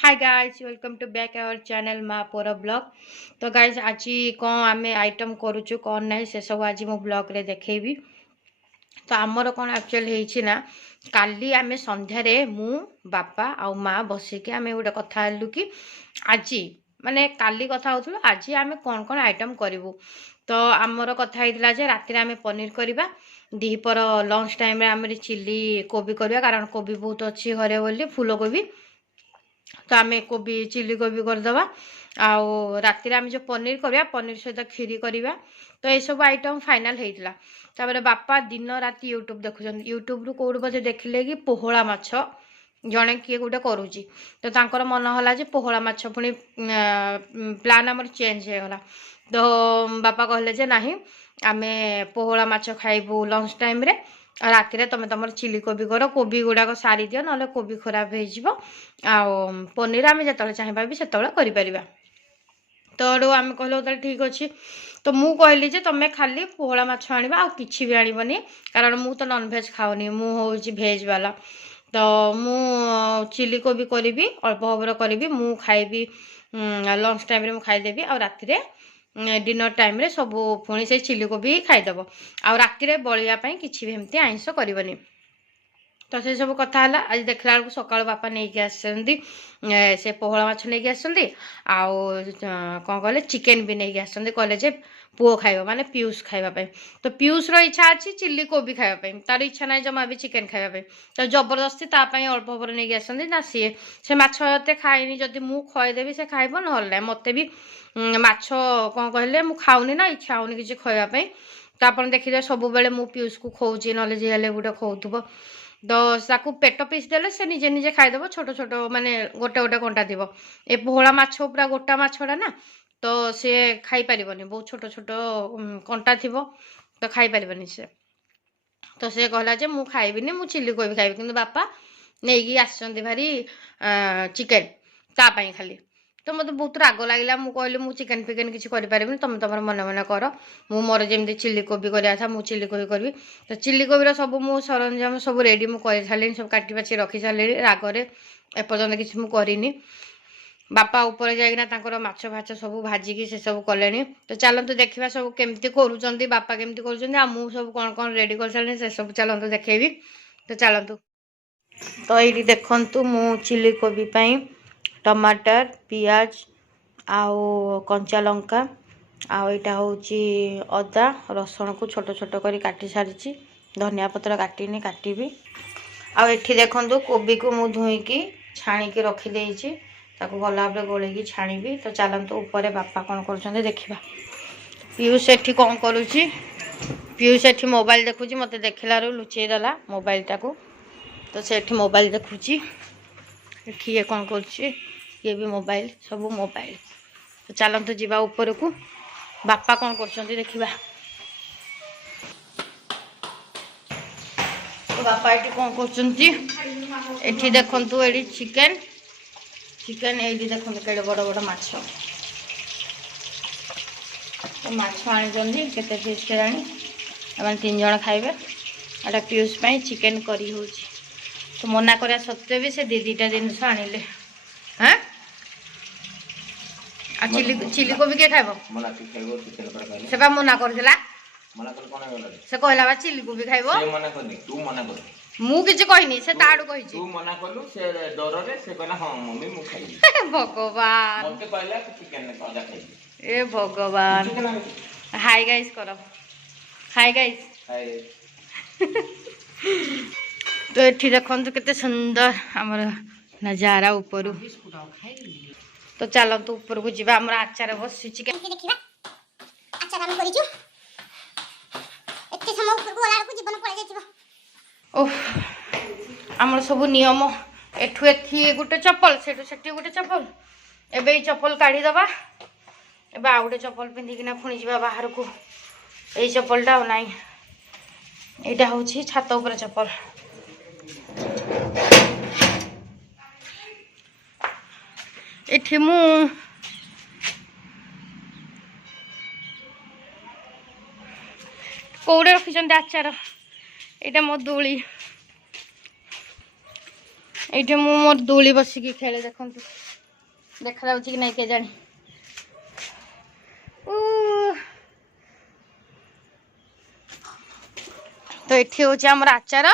Hi guys welcome to back our channel माँ पोरा blog. तो गाइस आज कौन आम आइटम करुचु कौन ना से सब आज मो ब्लॉग रे देखेबी। तो आमर कौन एक्चुअली ना काली आमे संध्यारे मु बापा आ माँ बसिकी आमे गोटे कथा हेलु कि आज माने काली कथा होतलु आज आमे कौन कौन आइटम करिवु। तो आमर कथा हेतिला जे राति आमे पनीर करिबा दीपर लंच टाइम रे आमे चिल्ली कोबी करिबा कारण कोबी बहुत अच्छी घरे बोली फूल कोबी। तो आम कोबी चिल्ली कोबी करदे आउ राति आम जो पनीर करवा पनीर सहित खीरी करवा। तो ये सब आइटम फाइनाल होता तापर बापा दिन राति यूट्यूब देखुं यूट्यूब रू कौट बोधे देखिले कि पोहला माछ जड़े किए गोटे करुच्ची। तो तांकर मन है जे पोहला माछ पुणी प्लान आमर चेंज होगला। तो बापा कहले जे नहीं आम पोहला माछ खाइबू लंच टाइम रे राति तुम तुम चिल्ली कोबी कर कोबी गुड़ाक सारी दियो ना कोबी खराब हो पनीर आम जो चाहिए भी से कर। तो आम कहल ठीक अच्छे। तो मु कहली जे तुम खाली पोहला माछ आनिबा आ किछि भी आनिबनी कारण मु तो नॉनवेज खाऊनी मु होउची भेज वाला। तो मु चिल्ली कोबी करी अल्प भावर करी मु खाइबी लंच टाइम रे मु खाइदेबी आ राति रे डिनर टाइम रे सब पुणी से चिल्ली कोबी खाइदेव आ राति बलिया किछि भी एमती आइंस करबनी। तो से सब कथा है आज देखला बेलू सकाल बापा नहीं आसती से पोहला माछ नहीं आसती आउ कौन कहले चिकेन भी नहीं आसती कहले जे पुओ खाइब माने पीयूष खाइबापी। तो पीयूष इच्छा अच्छी चिल्ली कोबी खाइबापी तार इच्छा ना जमा भी चिकेन खाइबापी। तो जबरदस्ती तापाई अल्प भावर नहीं आसती ना सी से माछ एते खाइनी जदि मु खइदेवी से खाइब ना मत भी माछ कौन कहले मु खाऊनी ना इच्छा होनी किसी खाइबापी। तो आप देखिए सब बेले मु पीयूष को खोची ना जी हेल्ले गोटे खाऊब। तो पेट पीस देले से निजे निजे खाइदेव छोट छोट माने गोटे गोटे कंटा थी ए पोहला माछ पूरा गोटा माछड़ा ना। तो सी खाई पारबनी बहुत छोट छोट कंटा थी तो खाई पारबनी से। तो सी कहला जे मु खाइबिनी मु चिल्ली कोबी खाइबी किंतु बापा नहीं आसछंती भारी चिकेन तापाई खाली। तो मत बहुत राग लगे मुझे कहली मु चिकेन फिकेन किसी करें तुम तुम मन मन कर मु मोर जमी चिल्ली कोबी करा मु चिल्ली कोबी करी। तो चिल्ली कोबीर सब मु सरंजाम सब रेडी मु कर सारे सब काटी बाची रखी सारे रागरे एपर्तंत किसी मुझे बापा ऊपर जाकर माछ फाछ सब भाजिकी से सब कले। तो चलतु देखा सब केमती कर बापा केमती कर सब कौन कौन रेडी कर सारे से सब चलतु देखेबी। तो चलतु तो ये देखु मु चिल्ली कोबी टमाटर पियाज आउ कंचा लंका आईटा हूँ अदा रसुण को छोट छोट कर काटी सारी धनिया पत्र काटिनी काटबी। आठी देखु कोबी को मु धोईकी छाणिकी रखीदे भल भाव गोल छाणी। तो चलतु ऊपर बापा कौन कर देखा। पीयूष एठी कौन करुच्ची पीयूष एठी मोबाइल देखुची मत देखला लुचेदेला मोबाइल टाको। तो से मोबाइल देखुची ये कौन कर ये भी मोबाइल सब मोबाइल। तो चलतु जीवा ऊपर को बापा कौन कर देखा। तो बापा ये कौन कर देखु ये चिकेन चिकेन ये देखो के बड़ बड़ माछ। तो माछ आनी केते पीस के जानी तीन जन खाइबे एटा पीयूष चिकेन करी हो। तो मना करा सत्वे भी से दीटा जिनस आनिले। हाँ चिल्ली चिल्ली कोबी किए खाइब से मना करथिला से कहला बा चिल्ली कोबी खाइब मु किछि कहनी से ताडू कहि तू मना करलु से डर रे से कहला हां मम्मी मु खाइबी भगवान मते कहला कि चिकन अदा खाइबी ए भगवान। हाय गाइस करो हाय गाइस हाय। तो ये देखु केते सुंदर आमर नजारा ऊपर। तो चलतु ऊपर को जीवा आमर आचार बस ओह आमर सब नियम एठू एथी गोटे चप्पल सेठू सेठी गोटे चप्पल एबे चप्पल काढ़ी दबा एबे आ गोटे चप्पल पिंधिकिना पुणी जा बाहर को यही चप्पलटा ना यहाँ हूँ छात उपर चप्पल। एठी मु कौड़े रखी आचार यहाँ मो दूली ये मु मोर दूली बसिकी खेले देखु देखा जाऊँ कि नहीं के जानी तो ये हूँ आम आचार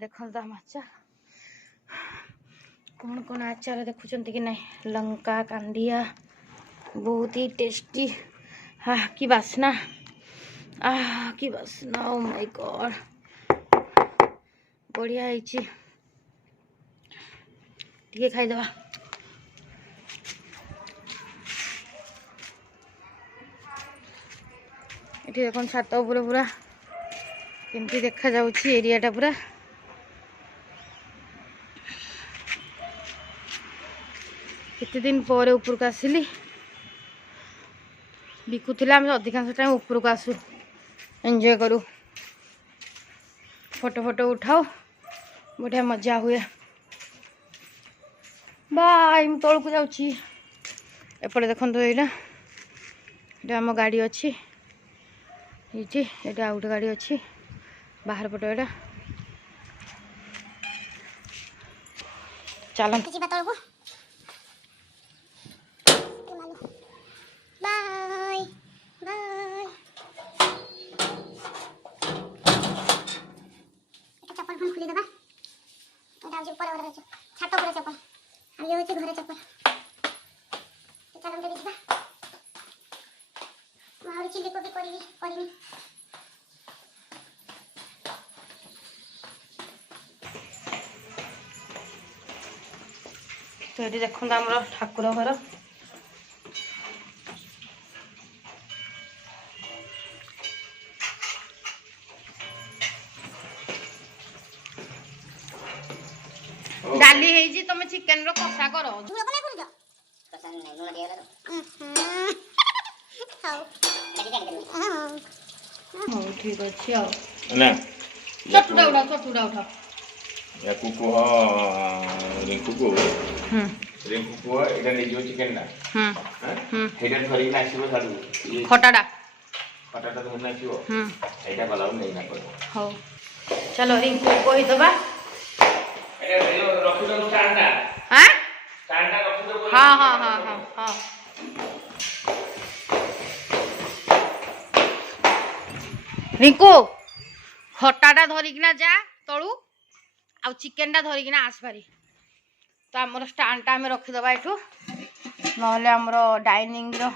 देखो आम आचार कौन कौन आचार देखुं कि नहीं लंका कांदिया बहुत ही टेस्टी हाँ की बासना की बासना ओ माय गॉड बढ़िया है टे खाईदवा ये देख छात उपर पूरा केमती देखा जाउछि एरियाटा पूरा केते दिन पर ऊपर आसिली बिकुला अधिकांश टाइम ऊपर को आसू एंजॉय करूँ फोटो फोटो उठाओ बढ़िया मजा हुए बाय मु तौल को जाऊँगी एपटे देखो यहाँ आम गाड़ी अच्छी ये आउ गोटे गाड़ी अच्छी बाहर पटे यहाँ चल छात पर चप्पल आगे होची घरे चप्पल तो चल हम देखिबा माहौल चिल्ली को भी करिनी तो ये देखो आम ठाकुर घर डाली है तुम चिकेन रो कषा करो झूला को नहीं करू कषा नहीं लूण दिया हाउ हां ठीक अछि आ ना चटुडा उठा या कुको रिंकू को रिंकू को एटा नै जो चिकेन ना हेडर धरि ना आसीबो साडू खटाडा धरि ना आसीबो एटा बलाउ नै ना कर हो चलो रिंकू कोइ दबा हाँ हाँ हाँ हाँ हाँ रिंकू खटाटा धरिकिना जा तलू आ चिकेनटा धरिकिना आस भारी तो आमर स्टांडटा आम रखीदबा एठू नहले आमर डाइनिंग रो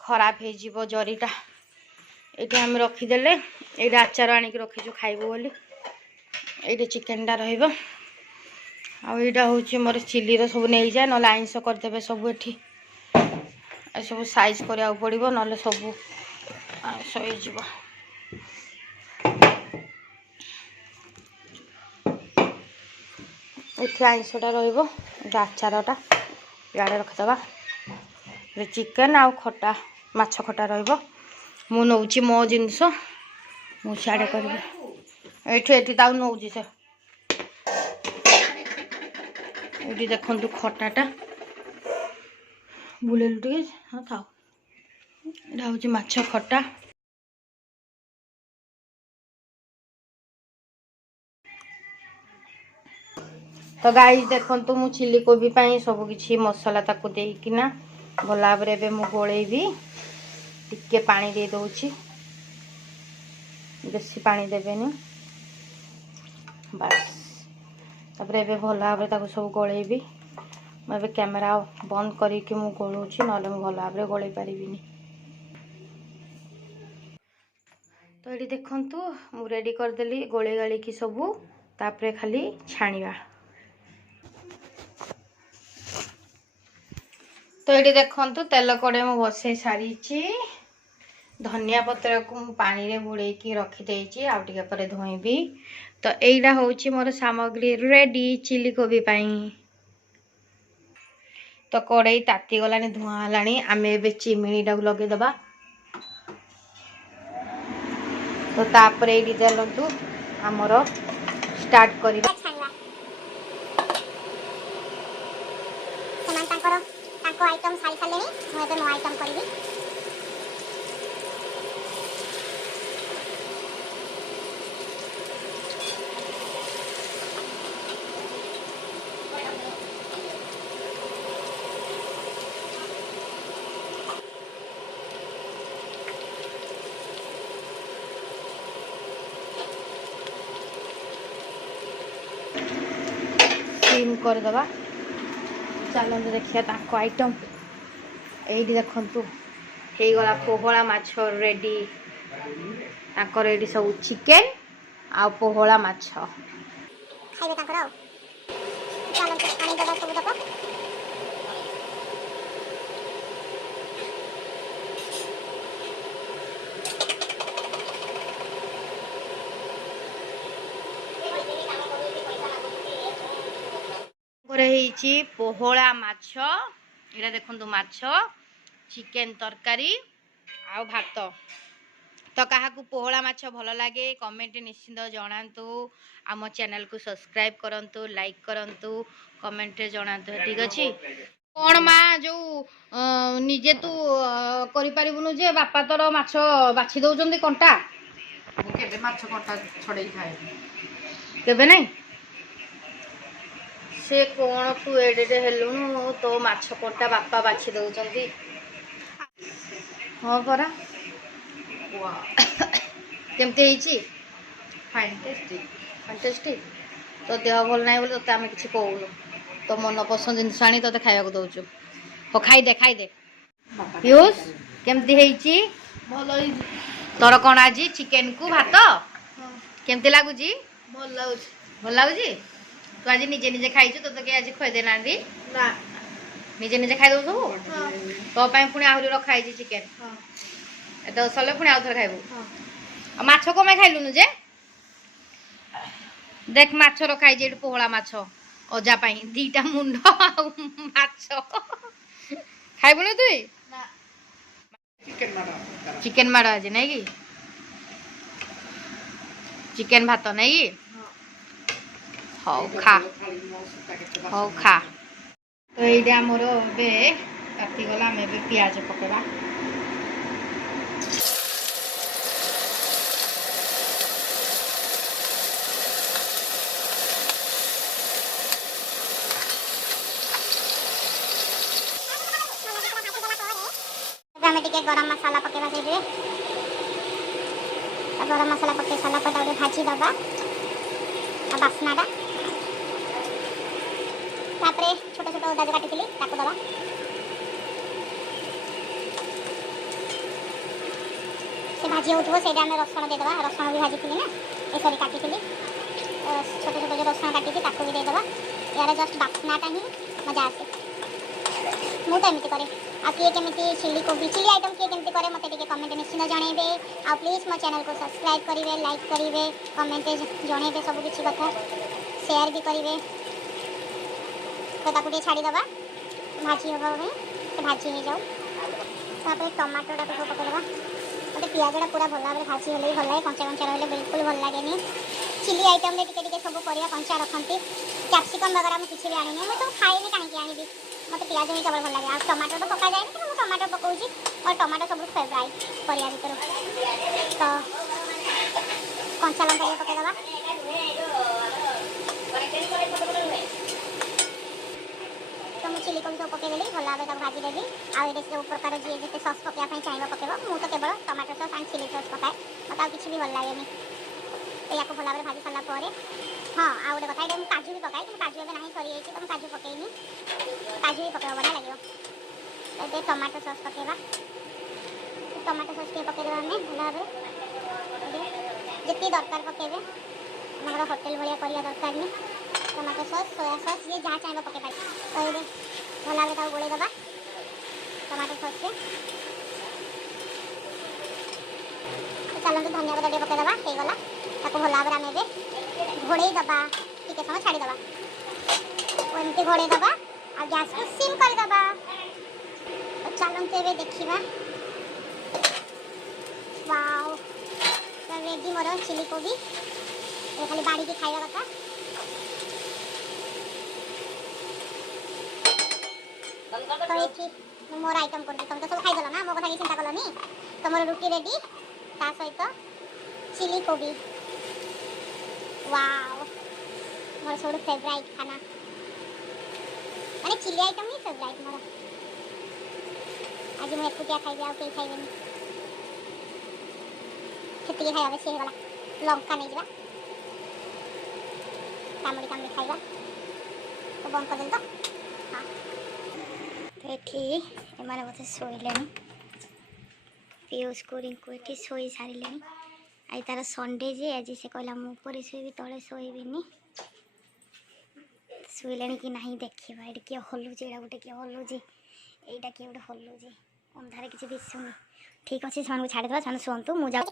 खराब हो जरीटा ये आम रखीदेले ये आचार आनिक रखीचु खाइबू बोली ये चिकेनटा रहिबो आईटा हूँ मोर चिली सब नहीं जाए ना आइंस करदे सब ये सब साइज करा पड़ो ना सब आइंस हो आइंसटा रचारटा इे रखीदबा चिकेन आ खटा माछ खटा रु नौ मो जिनस मुझे कर नौ से ये देखु खटाटा बुलेलु टे हाँ था यहाँ हूँ माछ खटा तो गाइस देखो मु चिली कोबी पाई सब किसी मसला ताकू देकिना भल भाव में गोलेबी टिके पानी दे दूची बेसी पानी देवेनी बस तापर ए भल भाव सब गोलेबी मुझे कैमेरा बंद करके मु गोलूची ना भल भाव में गोले पारि तो ये देखु मु रेडी करदेली गोले गाड़ी की सबू तापरे खाली छाणीबा तो ये देखु तेल कड़े मु बसई सारी धनिया पत्र को पानी रे बुड़ेकी रखीदे आउटे पर धोईबी तो यहीटा हूँ मोर सामग्री रेडी चिली कोबी पाई तो कड़ई ताती गला धुआं है आम ए चिमिनीटा लगेदबा तो तापर ये चलतु आमर स्टार्ट कर आइटम सारी सारे मुझे मो आइटम करी करदे चलते देखिए ताको आइटम ये देखु गला पोहला माछ रेडी ताकर ये सब चिकेन आ पोहला माछ खाइबे ताकर आउ चलते पानी दबा सब तक पोहला माछ एटा देखु माछ चिकेन तरकारी आ भात तो क्या पोहला माछ भल लगे कमेंट निश्चिंत जनातु आम चैनल को सब्सक्राइब करंतु लाइक करंतु कमेंट जनातु ठीक अच्छे कौन माँ जो निजे तू करिपारिबुनु जे बापा तोर माछ बाछि दउचंदी कंटा केबे माछ कंटा छड़े खाए केबे नहीं से कौन तू एडे हेलुनु तो माछ कंटा बापा बाछि दउचंदी हाँ परा केमती फैंटास्टिक तो देह भल ना बोले तो आम कि कहूनु तो मन पसंद जिन आनी तो खाया दौचु हो खाईदे पीयूष केमती तोर कौन आज चिकेन को भात केमती लगुच भल लगुच तू आज निजे निजे खाइचु तो किए आज खुदे ना निजे निजे खाई दो सब तो पुणी आहरी रखाई चिकेन एत सर पुणी आउ थे खाइबू माछ कम खाइलुनु जे देख माछ रखाई पोहला माछ अजा पाई दीटा मुंड माछ खाइबुनु तुई चिकेन माड़ आज नहीं कि चिकेन भात नहीं कि हौ खा तो ये आमर काटिगला आम पियाज पकेबा गरम मसाला पकेबा से गरम मसाला पके सारा पर भाजी दबा बास्नाटा तापरे छोटे छोटे अदा काटी दबा से भाजी होथबो से आम रसुण देदबा रसुण भी भाजी ना ए सॉरी काटी छोटे छोटे जो रसुण काटी भी देदबा यार जस्ट बास्नाटा ही मजा आसे मु तो एमती करे आ किए केमी चिली कोबी चिली आइटम किए केमती करे मत कमेंट निश्चित जनइबे आ प्लीज मो चैनल को सब्सक्राइब करेंगे लाइक करेंगे कमेंट जनइबे सब किसी कथा शेयर भी करेंगे तो ताकू छाड़ीदबा भाजी हम से भाजी हो जाऊ तापर टमाटोटा को पकड़वा मतलब पियाजटा पूरा भल भाव भाजी हेल्ले भल लगे कंचा कंचा रही बिल्कुल भल लगे चिली आइटम टे सब परिया कंचा रखती कैप्सिकम वगैरह मुझे किसी भी आनी मुझे सब खाएनी कहीं आनी मत पियाज ही केवल भल लगे आ टमाटो तो पका जाए मुझे टमाटो पकाऊँगी और टमाटो सब फेवरेट परिया भर तो कंचा लंका ये पकईदबा तो मुझे चिली कोबी सब पकईदेली भल भाव भाजी देवी आउ जो प्रकार जी जिते सस पकाइवाई चाहिए पकेब मुझे तो केवल tomato sauce and chilli sauce पकाए मत आ कि भल लगे तो या भल भाव भाजी सारापर हाँ आ गए कथा ये काजू भी पकाए कि काजू ना सरी जाइए तो काजू पकईनी काजू भी पकड़ बढ़िया लगे तो टमाटो सस पकईवा टमाटो सस टे पकईदेवा आम भल भाव जी दरकार पकईबे हमारा होटेल भाया करिया दरकार नहीं टमाटो सस सोया सस ये जहाँ चाहिए पकई पारे तो ये भल भाव गोड़े दबा टमाटो सस से चलते धनिया पत्ता पकईदबा हो गला भल भाव आम घोड़े दबा टिके समय छाड़ीदबा एमती घोड़े दबा आ गैस को सिम करदबा तो चलते ए देखा वाओ रेडी मोर चिली कोबी खाली बाड़ी की खाଇବା कथा तो ये मोर आइटम कर तुम तो सब खाईदेल ना मो कथा कि चिंता कलनी तो मोर रुटी रेडी ता सहित चिली कोबी वाओ मोर सब फेवरेट खाना माने चिली आइटम ही फेवरेट मोर आज मुझे एकुटिया खाइबे आ कई खाइबेनी खेती खाइबा से गला लंका नहीं जा कामुड़ी कामुड़ी खाइबा तो बंद कर तो हाँ तो ये एमाने बोधे शोले पीयूष को रिंकू ये शोई सारे आई तार संडे जे आज से कहला मुझे शोबी तले शोबी शुले कि ना देखा ये किए हलुची यहाँ गोटे किए हलुची यहाँ किए गोटे हलुची अंधारे किसी दिशुनी ठीक अच्छे से छाड़ीद से शुंतु मुझे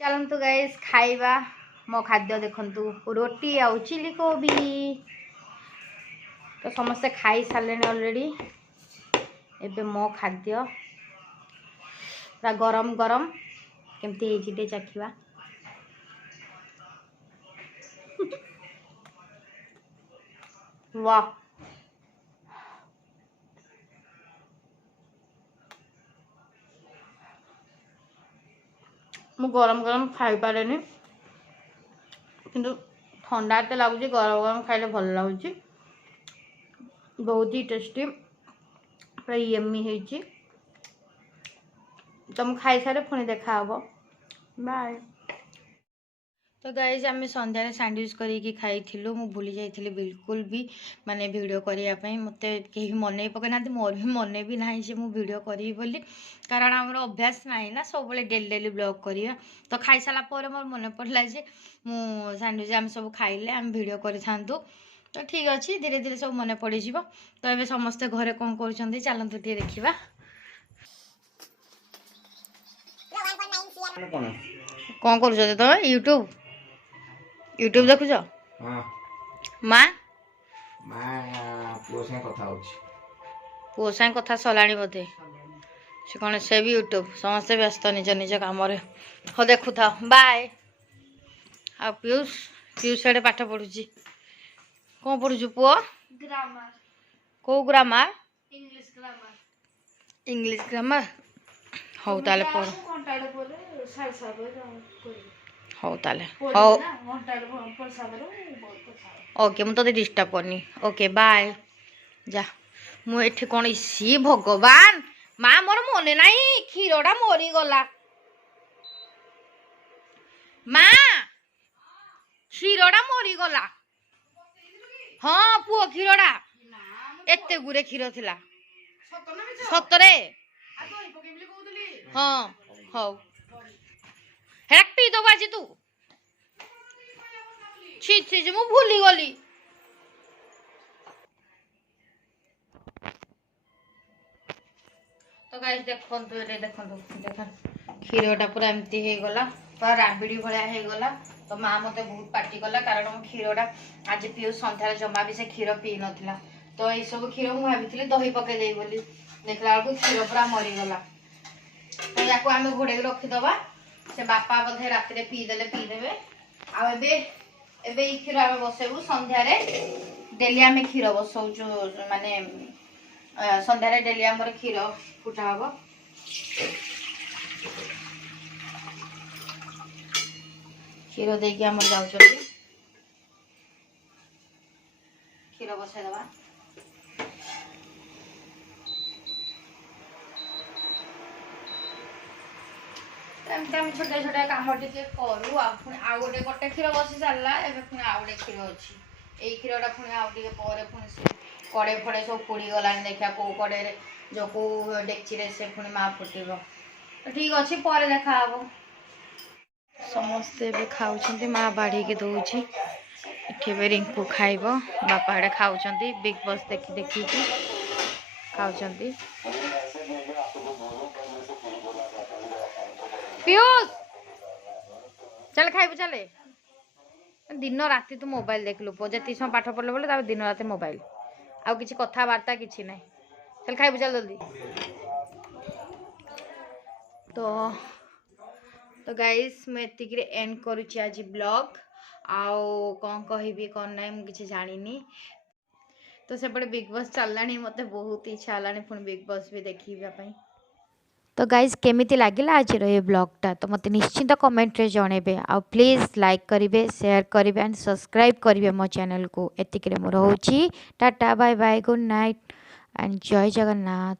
चलतु गाइस खाइबा मो खाद्य देखंतु रोटी आउ चिली कोबी तो समस्ते खाई सारे ऑलरेडी एबे मो खाद्य पूरा गरम गरम केमती टे चखिबा वाह मु गरम गरम खाई पारे किंतु ठंडा तो लगुच गरम गरम खाइले भल लगुच बहुत ही टेस्टी पूरा यम्मी है तो मुझे खाई सारे पुणी देखा हम बाय। तो गाइज आम संध्यारे सैंडविच करके खाई मु भूली जाइए बिल्कुल भी माने वीडियो करने मत कहीं मन पकई ना मोर भी मन भी ना से मुझे वीडियो करी बोली कारण आमर अभ्यास ना ना सब डेली डेली ब्लॉग करवा तो खाई सारापर मोर मन पड़ा जे मु सैंडविच आम सब खाइले आम वीडियो करूँ तो ठीक अच्छे धीरे धीरे सब मन पड़ तो ये समस्ते घरे कौन कर चलतु टे देखा कौन कर तुम यूट्यूब यूट्यूब देखुच माँ पुओ सां कथा सला बोधे से कौन से भी यूट्यूब समस्ते व्यस्त निज निज कम हो देखु था बाय। आ पीयूष पीयूष से पाठ पढ़ुची कौन पढ़ुचु पुओ ग्रामर कौ ग्रामर इंग्लिश इंग्लिश ग्रामर हौ ताले पढ़ हौ ताले हौ ओके मुझे डिस्टर्ब करनी ओके बाय जा मुझे कौन सी भगवान माँ मोर मन ना क्षीरटा मरीगला माँ क्षीरटा मरीगला हाँ पुओ क्षीरटा एते गुरे क्षीर थिला सतरे हाँ हौ हेक पी दबा आज तू छी छी मु भूली गली तो गाइस देखंतु ये देखंतु देख क्षीरटा पूरा एमती हे गला पूरा राबिड़ी भलिया हे गला तो माँ मते बहुत पार्टी कला कारण मो क्षीरटा आज पीयूष संध्यारे जमा भी से क्षीर पी नथिला तो ये सब क्षीर मु भाबिथिली दही पके देई बोली देखला बेलू क्षीर पूरा मरी गला तो या आम घोड़े रखीदबा से बापा बोधे राति पीदेवे आबे क्षीर आम बसैबू संध्यारे डेली आम क्षीर बसौचु माने संध्यारे डेली आमर क्षीर फुटा हम क्षीर देकी आमर जाउछ क्षीर बसैदबा छोटे छोटे कम टे करूँ आउ गोटे गोटे क्षीर बसी सारा एवं आउ गोटे क्षीर अच्छी यही क्षीरटा पुणी आउ टे पुणी कड़े फड़े सब पोड़ी गला देखा कौ कड़े जो कौ डेक्ची से पुणी माँ फुटब तो ठीक अच्छे पर देखा हम समस्ते खाऊ माँ बाढ़ी दौर इटे रिंकू खाइब बापा आड़े खाऊ बिग बॉस देखी देखी खाऊ पीयूष चल खाइबू चले दिन राति तू मोबाइल देख लु जी समय पाठ पढ़ले बोले दिन राति मोबाइल आउ किसी कथबार्ता किसी ना चल खाइबू चल जल्दी तो गाइस मुझे एंड करुच्ची आज ब्लॉग आउ कौन कहबी कौन ना मुझे जानी तो सेपटे बिग बॉस चललानी मत बहुत इच्छा है पुणी बिग बॉस भी देखा तो गाइज केमिति लागिला आज ये ब्लॉगटा तो मते निश्चिंत कमेंट रे जणेबे आ प्लीज लाइक करिवे शेयर करिवे एंड सब्सक्राइब करिवे मो चैनल को एतिकरे मोर होची tata bye bye good night and Jai Jagannath.